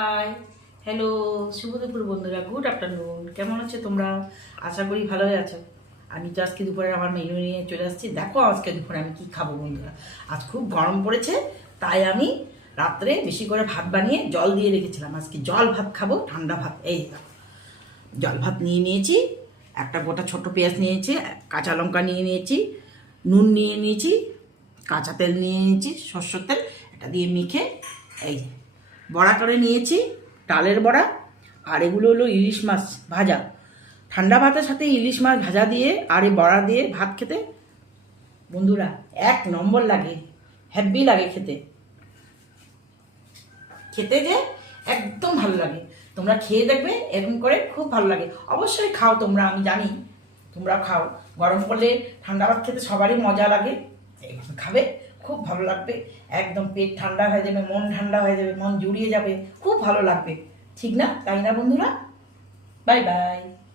High, hello, শুভ দুপুর বন্ধুরা, good afternoon. কেমন আছো তোমরা? আশা করি ভালোই আছো। আমি তো আজকে দুপুরে আমার মেনু নিয়ে চলে আসছি। দেখো আজকে দুপুরে আমি কি খাবো বন্ধুরা। আজ খুব গরম পড়েছে, তাই আমি রাত্রে বেশি করে ভাত বানিয়ে জল দিয়ে রেখেছিলাম। আজকে জল ভাত খাবো, ঠান্ডা ভাত। এই দেখো, জল ভাত নিয়ে নিয়েছি, একটা গোটা ছোট পেঁয়াজ নিয়েছি, কাঁচা লঙ্কা নিয়ে নিয়েছি, নুন নিয়ে নিয়েছি, কাঁচা তেল নিয়ে নিয়েছি, সরষের তেল, এটা দিয়ে মেখে এই বড়া করে নিয়েছি, ডালের বড়া। আর এগুলো হলো ইলিশ মাছ ভাজা। ঠান্ডা ভাতের সাথে ইলিশ মাছ ভাজা দিয়ে আর এই বড়া দিয়ে ভাত খেতে বন্ধুরা এক নম্বর লাগে, হ্যাপি লাগে খেতে। খেতে যে একদম ভালো লাগে। তোমরা খেয়ে দেখবে, এরকম করে খুব ভালো লাগে। অবশ্যই খাও তোমরা, আমি জানি তোমরা খাও। গরম পড়লে ঠান্ডা ভাত খেতে সবারই মজা লাগে। এইভাবে খাবে, খুব ভালো লাগবে। একদম পেট ঠান্ডা হয়ে যাবে, মন ঠান্ডা হয়ে যাবে, মন জুড়িয়ে যাবে, খুব ভালো লাগবে। ঠিক না? তাই না বন্ধুরা? Bye bye.